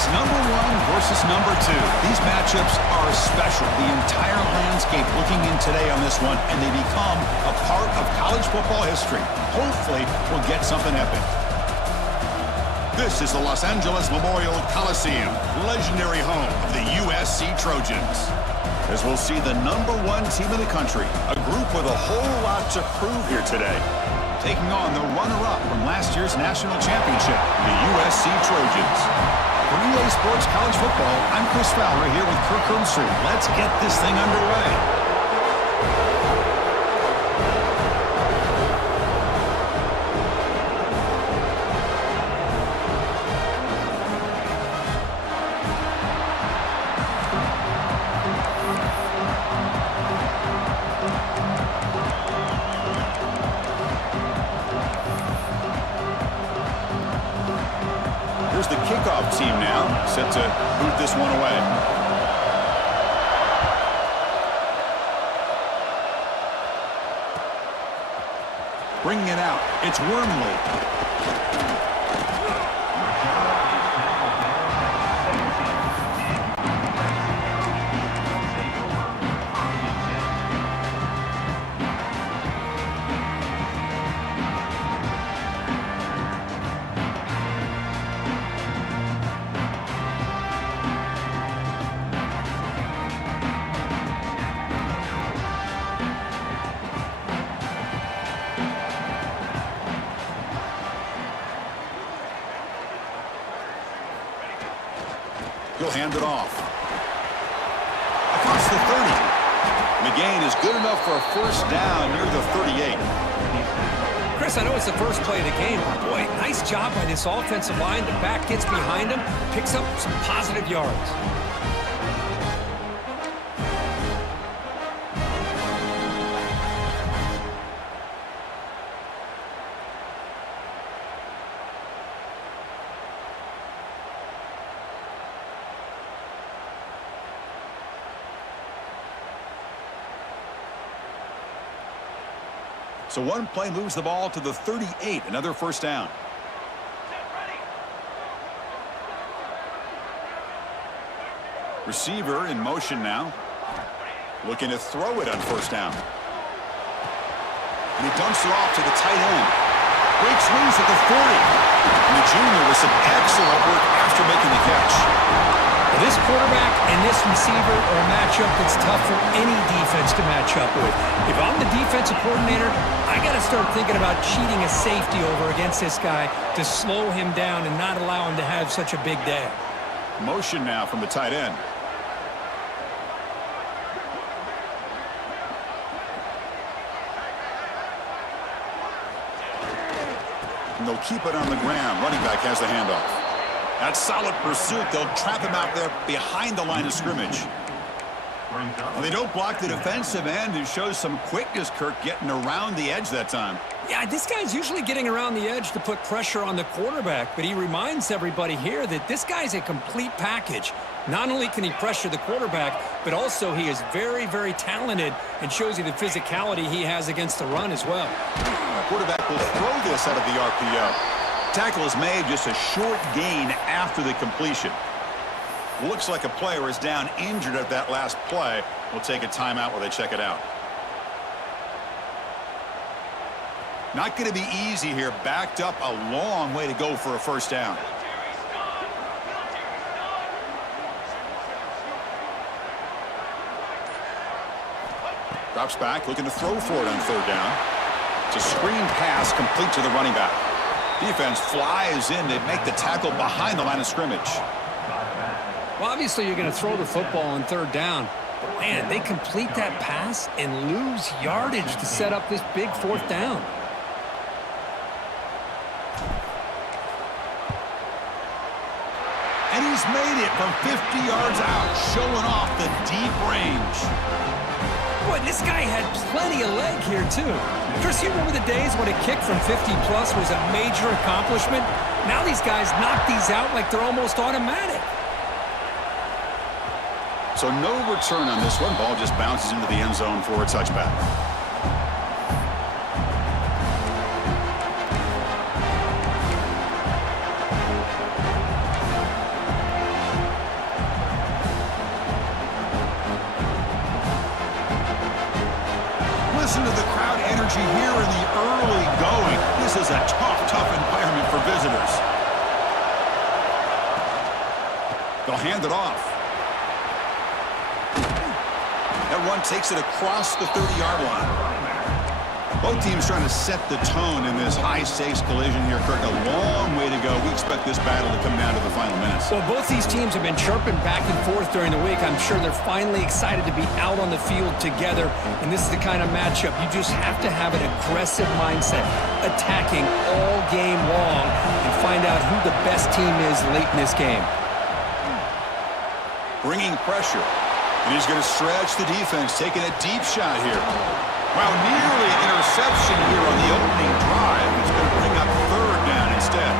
It's number 1 versus number 2. These matchups are special. The entire landscape looking in today on this one, and they become a part of college football history. Hopefully, we'll get something epic. This is the Los Angeles Memorial Coliseum, legendary home of the USC Trojans. As we'll see the number 1 team in the country, a group with a whole lot to prove here today, taking on the runner-up from last year's national championship, the USC Trojans. For EA Sports College Football, I'm Chris Fowler here with Kirk Hermstreet. Let's get this thing underway. Here's the kickoff team now, set to boot this one away. Bringing it out, it's Wormley. He'll hand it off. Across the 30. The gain is good enough for a first down near the 38. Chris, I know it's the first play of the game, but boy, nice job by this offensive line. The back gets behind him, picks up some positive yards. So one play moves the ball to the 38, another first down. Receiver in motion now. Looking to throw it on first down. And he dumps it off to the tight end. Breaks loose at the 40. And the junior with some excellent work after making the catch. This quarterback and this receiver are a matchup that's tough for any defense to match up with. If I'm the defensive coordinator, I got to start thinking about cheating a safety over against this guy to slow him down and not allow him to have such a big day. Motion now from the tight end. And they'll keep it on the ground. Running back has the handoff. That's solid pursuit. They'll trap him out there behind the line of scrimmage. Well, they don't block the defensive end, who shows some quickness, Kirk, getting around the edge that time. Yeah, this guy's usually getting around the edge to put pressure on the quarterback, but he reminds everybody here that this guy's a complete package. Not only can he pressure the quarterback, but also he is very, very talented and shows you the physicality he has against the run as well. The quarterback will throw this out of the RPO. Tackle is made, just a short gain after the completion. Looks like a player is down injured at that last play. We'll take a timeout while they check it out. Not going to be easy here. Backed up a long way to go for a first down. Drops back, looking to throw for it on third down. It's a screen pass complete to the running back. Defense flies in. They make the tackle behind the line of scrimmage. Well, obviously, you're going to throw the football on third down. But, man, they complete that pass and lose yardage to set up this big fourth down. And he's made it from 50 yards out, showing off the deep range. Boy, this guy had plenty of leg here, too. Chris, you remember the days when a kick from 50-plus was a major accomplishment? Now these guys knock these out like they're almost automatic. So no return on this one. Ball just bounces into the end zone for a touchback. is a tough environment for visitors. They'll hand it off. That run takes it across the 30-yard line. Both teams trying to set the tone in this high-stakes collision here, Kirk. A long way to go. We expect this battle to come down to the final minutes. Well, both these teams have been chirping back and forth during the week. I'm sure they're finally excited to be out on the field together, and this is the kind of matchup you just have to have an aggressive mindset, attacking all game long, and find out who the best team is late in this game. Bringing pressure, and he's going to stretch the defense, taking a deep shot here. Wow, nearly an interception here on the opening drive. It's going to bring up third down instead.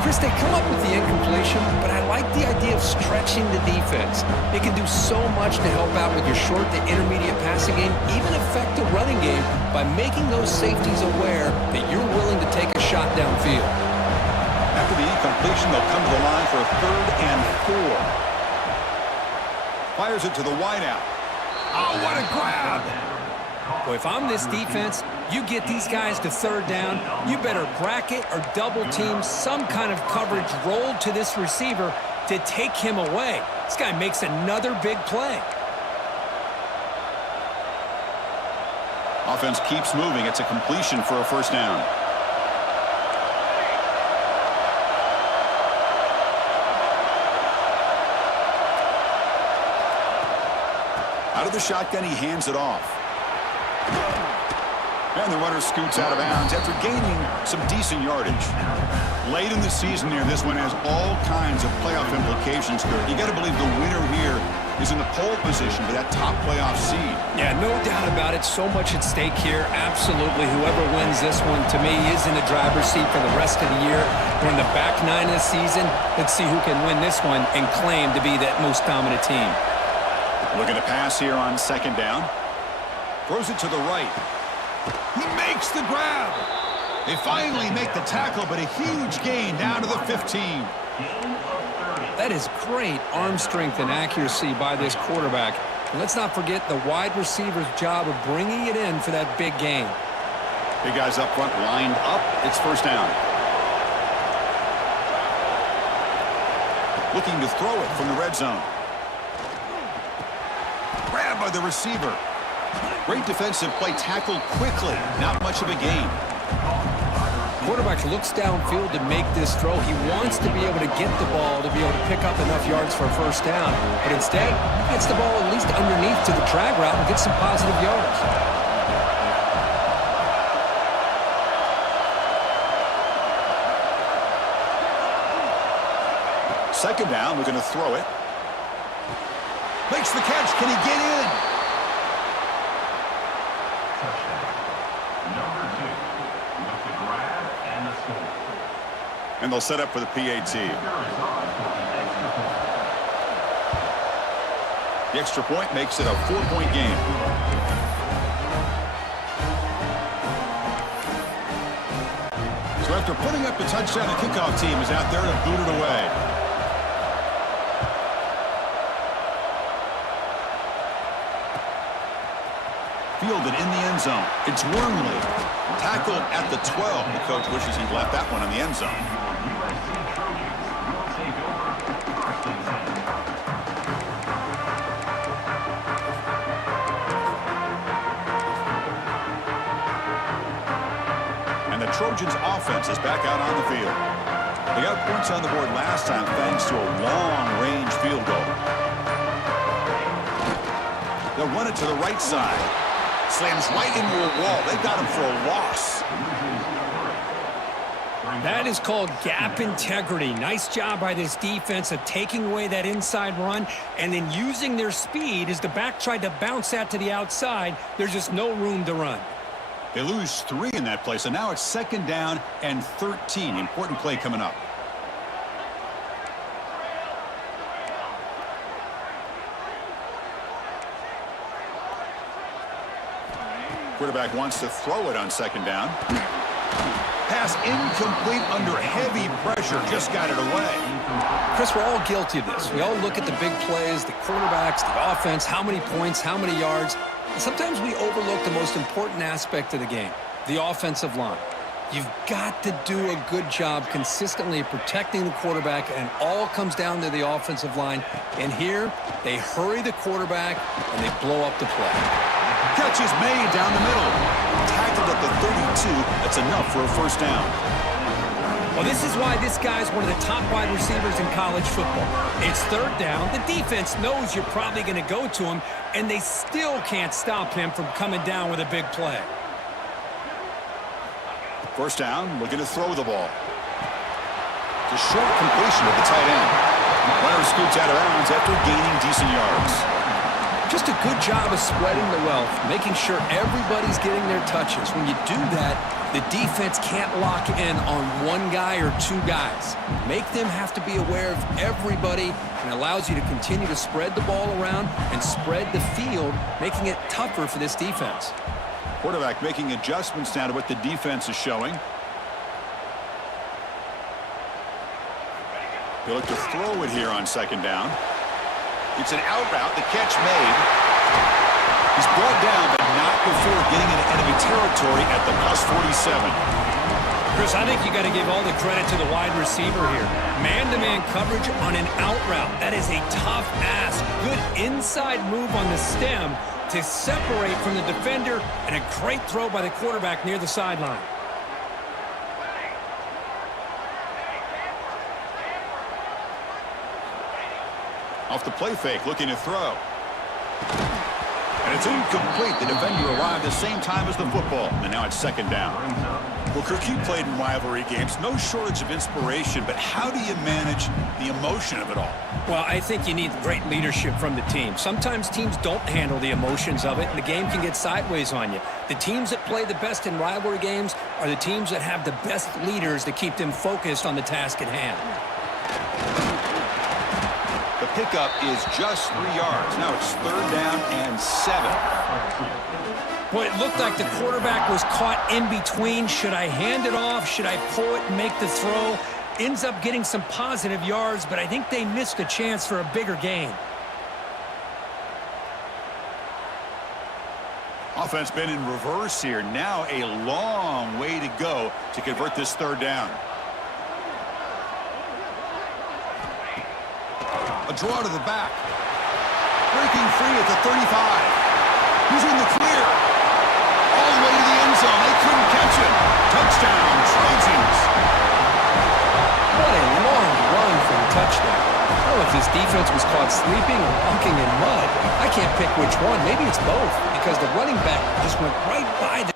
Chris, they come up with the incompletion, but I like the idea of stretching the defense. It can do so much to help out with your short to intermediate passing game, even affect the running game by making those safeties aware that you're willing to take a shot downfield. After the incompletion, they'll come to the line for a 3rd and 4. Fires it to the wideout. Oh, what a grab! Well, if I'm this defense, you get these guys to 3rd down, you better bracket or double team some kind of coverage rolled to this receiver to take him away. This guy makes another big play. Offense keeps moving. It's a completion for a 1st down. Out of the shotgun, he hands it off. And the runner scoots out of bounds after gaining some decent yardage. Late in the season here, this one has all kinds of playoff implications, Kurt. You got to believe the winner here is in the pole position for that top playoff seed. Yeah, no doubt about it. So much at stake here. Absolutely. Whoever wins this one, to me, is in the driver's seat for the rest of the year. We're in the back 9 of the season. Let's see who can win this one and claim to be that most dominant team. Looking to pass here on 2nd down. Throws it to the right. He makes the grab. They finally make the tackle, but a huge gain down to the 15. That is great arm strength and accuracy by this quarterback. And let's not forget the wide receiver's job of bringing it in for that big gain. Big guys up front lined up. It's 1st down. Looking to throw it from the red zone. Grab by the receiver. Great defensive play, tackled quickly. Not much of a gain. Quarterback looks downfield to make this throw. He wants to be able to get the ball to be able to pick up enough yards for a 1st down. But instead, he gets the ball at least underneath to the drag route and gets some positive yards. Second down, we're going to throw it. Makes the catch. Can he get in? And they'll set up for the PAT. The extra point makes it a 4-point game. So after putting up the touchdown, the kickoff team is out there to boot it away. Fielded in the end zone. It's Wormley. Tackled at the 12. The coach wishes he'd left that one in the end zone. And the Trojans' offense is back out on the field. They got points on the board last time thanks to a long-range field goal. They'll run it to the right side. Slams right into a wall. They've got him for a loss. That is called gap integrity. Nice job by this defense of taking away that inside run and then using their speed as the back tried to bounce that to the outside. There's just no room to run. They lose 3 in that play, so now it's 2nd down and 13. Important play coming up. Quarterback wants to throw it on 2nd down. Pass incomplete under heavy pressure. Just got it away. Chris, we're all guilty of this. We all look at the big plays, the quarterbacks, the offense, how many points, how many yards. And sometimes we overlook the most important aspect of the game, the offensive line. You've got to do a good job consistently of protecting the quarterback, and it all comes down to the offensive line. And here, they hurry the quarterback, and they blow up the play. Catch is made down the middle. Tackled at the 32. That's enough for a first down. Well, this is why this guy's one of the top wide receivers in college football. It's third down. The defense knows you're probably going to go to him, and they still can't stop him from coming down with a big play. First down, looking to throw the ball. It's a short completion of the tight end. Runner scoots out of bounds after gaining decent yards. Just a good job of spreading the wealth, making sure everybody's getting their touches. When you do that, the defense can't lock in on one guy or two guys. Make them have to be aware of everybody, and allows you to continue to spread the ball around and spread the field, making it tougher for this defense. Quarterback making adjustments now to what the defense is showing. They look to throw it here on second down. It's an out route. The catch made. He's brought down, but not before getting into enemy territory at the +47. Chris, I think you got to give all the credit to the wide receiver here. Man-to-man coverage on an out route. That is a tough ask. Good inside move on the stem to separate from the defender, and a great throw by the quarterback near the sideline. Off the play fake, looking to throw. And it's incomplete. The defender arrived the same time as the football, and now it's second down. Well, Kirk, you played in rivalry games. No shortage of inspiration, but how do you manage the emotion of it all? Well, I think you need great leadership from the team. Sometimes teams don't handle the emotions of it, and the game can get sideways on you. The teams that play the best in rivalry games are the teams that have the best leaders to keep them focused on the task at hand. The pickup is just 3 yards. Now it's third down and 7. Boy, it looked like the quarterback was caught in between. Should I hand it off? Should I pull it and make the throw? Ends up getting some positive yards, but I think they missed a chance for a bigger gain. Offense been in reverse here. Now a long way to go to convert this third down. A draw to the back. Breaking free at the 35. He's in the clear. All the way to the end zone. They couldn't catch him. Touchdown, Trojans. What a long run for the touchdown. I don't know if this defense was caught sleeping or walking in mud. I can't pick which one. Maybe it's both, because the running back just went right by the...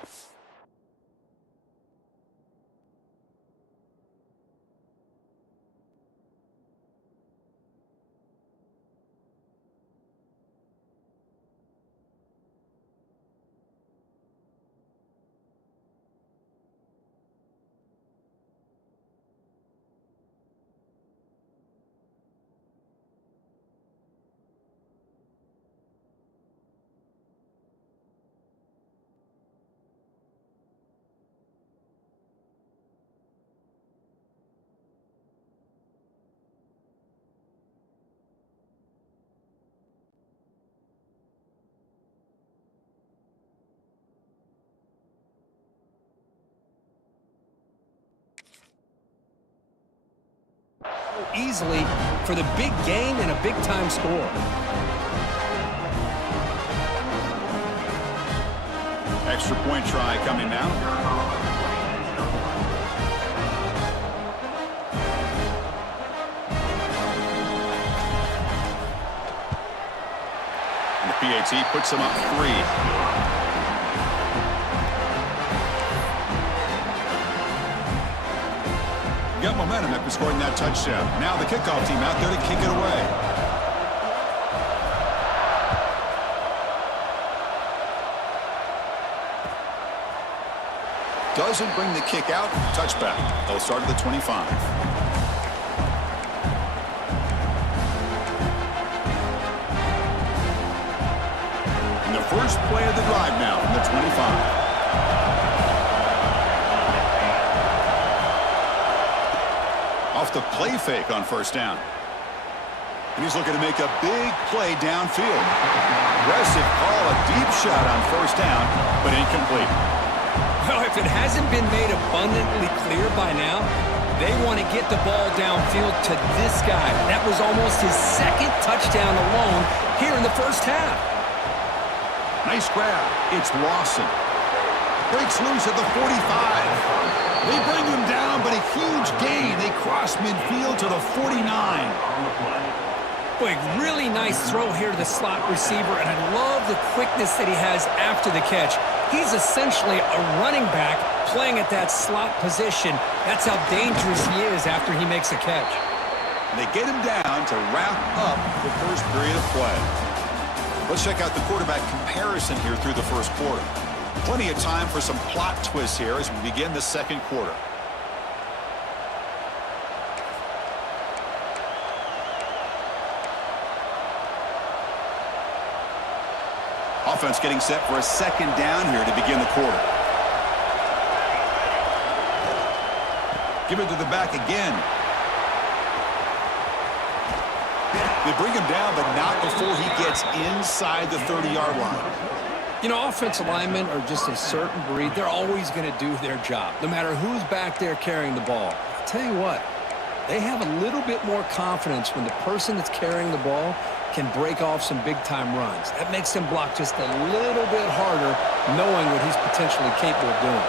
easily for the big gain and a big-time score. Extra point try coming now. And the PAT puts him up 3. Got momentum after scoring that touchdown. Now the kickoff team out there to kick it away. Doesn't bring the kick out. Touchback. They'll start at the 25. And the first play of the drive now from the 25. Off the play fake on first down. And he's looking to make a big play downfield. Aggressive call, a deep shot on first down, but incomplete. Well, if it hasn't been made abundantly clear by now, they want to get the ball downfield to this guy. That was almost his second touchdown alone here in the first half. Nice grab. It's Lawson. Breaks loose at the 45. They bring him down, but a huge gain. They cross midfield to the 49. Boy, really nice throw here to the slot receiver, and I love the quickness that he has after the catch. He's essentially a running back playing at that slot position. That's how dangerous he is after he makes a catch. They get him down to wrap up the first period of play. Let's check out the quarterback comparison here through the first quarter. Plenty of time for some plot twists here as we begin the second quarter. Offense getting set for a second down here to begin the quarter. Give it to the back again. They bring him down, but not before he gets inside the 30-yard line. You know, offensive linemen are just a certain breed. They're always going to do their job, no matter who's back there carrying the ball. I'll tell you what, they have a little bit more confidence when the person that's carrying the ball can break off some big-time runs. That makes them block just a little bit harder, knowing what he's potentially capable of doing.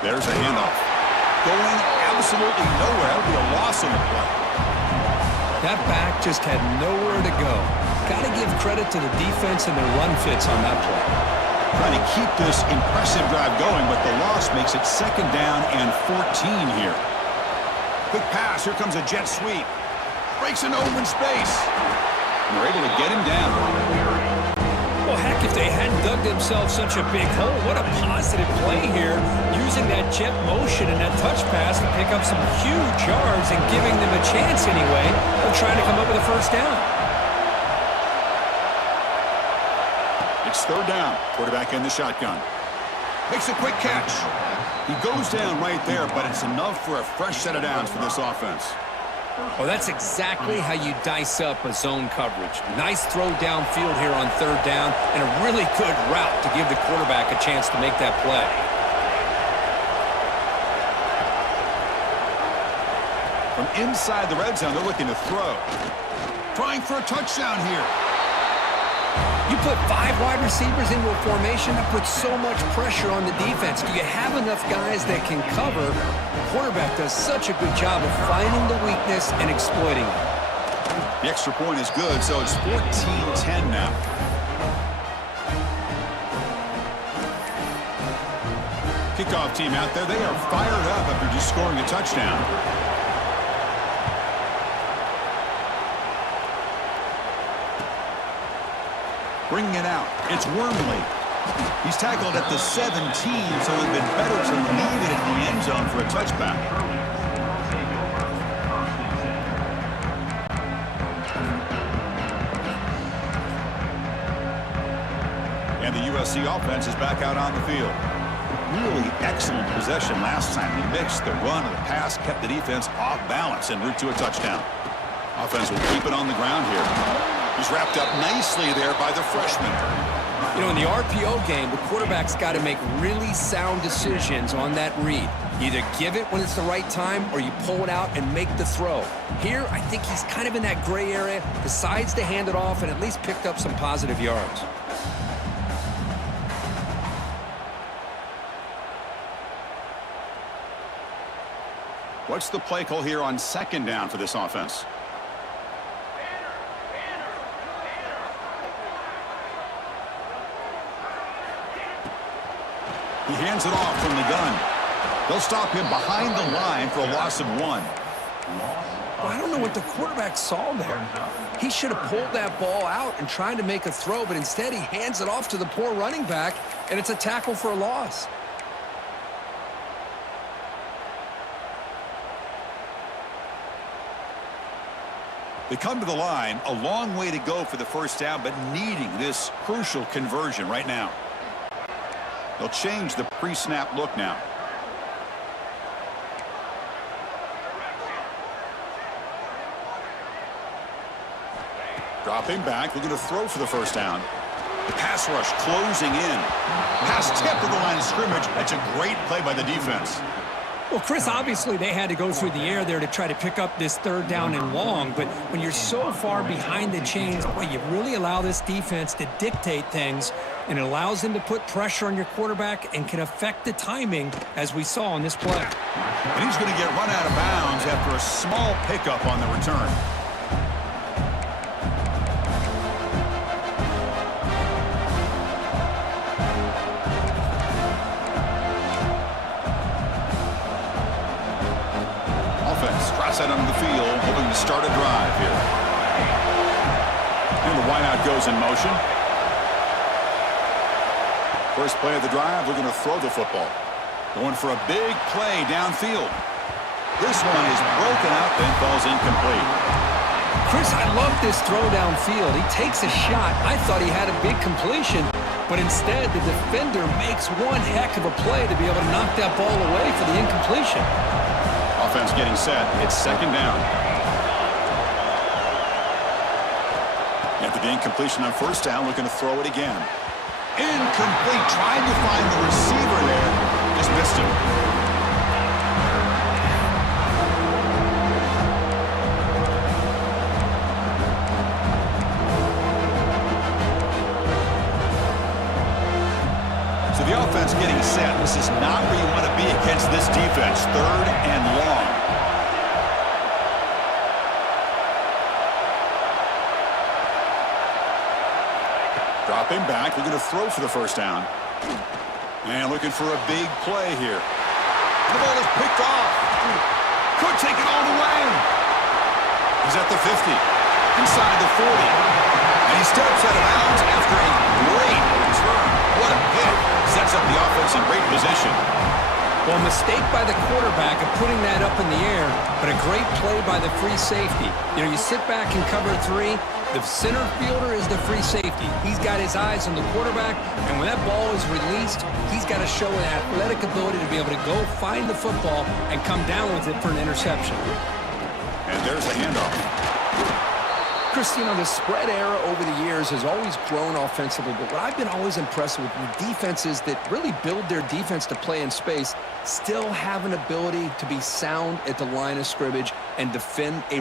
There's a handoff. Going absolutely nowhere. That would be a loss on the play. That back just had nowhere to go. Got to give credit to the defense and their run fits on that play. Trying to keep this impressive drive going, but the loss makes it second down and 14 here. Quick pass. Here comes a jet sweep. Breaks an open space. They're able to get him down. Well, heck, if they hadn't dug themselves such a big hole, what a positive play here, using that jet motion and that touch pass to pick up some huge yards and giving them a chance anyway of trying to come up with a first down. It's third down. Quarterback in the shotgun. Makes a quick catch. He goes down right there, but it's enough for a fresh set of downs for this offense. Well, that's exactly how you dice up a zone coverage. Nice throw downfield here on third down, and a really good route to give the quarterback a chance to make that play. From inside the red zone, they're looking to throw. Trying for a touchdown here. You put 5 wide receivers into a formation, that puts so much pressure on the defense. Do you have enough guys that can cover? The quarterback does such a good job of finding the weakness and exploiting it. The extra point is good, so it's 14-10 now. Kickoff team out there, they are fired up after just scoring a touchdown. Bringing it out. It's Wormley. He's tackled at the 17, so it would have been better to leave it in the end zone for a touchback. And the USC offense is back out on the field. Really excellent possession last time. They mixed the run and the pass, kept the defense off balance en route to a touchdown. Offense will keep it on the ground here. He's wrapped up nicely there by the freshman. You know, in the RPO game, the quarterback's got to make really sound decisions on that read. Either give it when it's the right time or you pull it out and make the throw. Here, I think he's kind of in that gray area, decides to hand it off and at least picked up some positive yards. What's the play call here on second down for this offense? He hands it off from the gun. They'll stop him behind the line for a loss of 1. Well, I don't know what the quarterback saw there. He should have pulled that ball out and tried to make a throw, but instead he hands it off to the poor running back, and it's a tackle for a loss. They come to the line, a long way to go for the first down, but needing this crucial conversion right now. They'll change the pre-snap look now. Dropping back, looking to throw for the first down. Pass rush closing in. Pass tip to the line of scrimmage. That's a great play by the defense. Well, Chris, obviously they had to go through the air there to try to pick up this third down and long, but when you're so far behind the chains, boy, you really allow this defense to dictate things, and it allows them to put pressure on your quarterback and can affect the timing, as we saw on this play. And he's going to get run out of bounds after a small pickup on the return. Out on the field, hoping to start a drive here. And the wideout goes in motion. First play of the drive, we're going to throw the football. Going for a big play downfield. This one is broken out, then falls incomplete. Chris, I love this throw downfield. He takes a shot. I thought he had a big completion, but instead the defender makes one heck of a play to be able to knock that ball away for the incompletion. Offense getting set. It's second down. After the incompletion on first down, looking to throw it again. Incomplete. Tried to find the receiver there. Just missed him. So the offense getting set. This is not where you want to be against this defense. Third and long. Dropping back, looking to throw for the first down. And looking for a big play here. The ball is picked off. Could take it all the way. He's at the 50. Inside the 40. And he steps out of bounds after a great return. What a hit. Sets up the offense in great position. Well, a mistake by the quarterback of putting that up in the air, but a great play by the free safety. You know, you sit back and cover three. The center fielder is the free safety. He's got his eyes on the quarterback, and when that ball is released, he's got to show an athletic ability to be able to go find the football and come down with it for an interception. And there's a handoff. Chris, you know, the spread era over the years has always grown offensively, but what I've been always impressed with defenses that really build their defense to play in space still have an ability to be sound at the line of scrimmage and defend a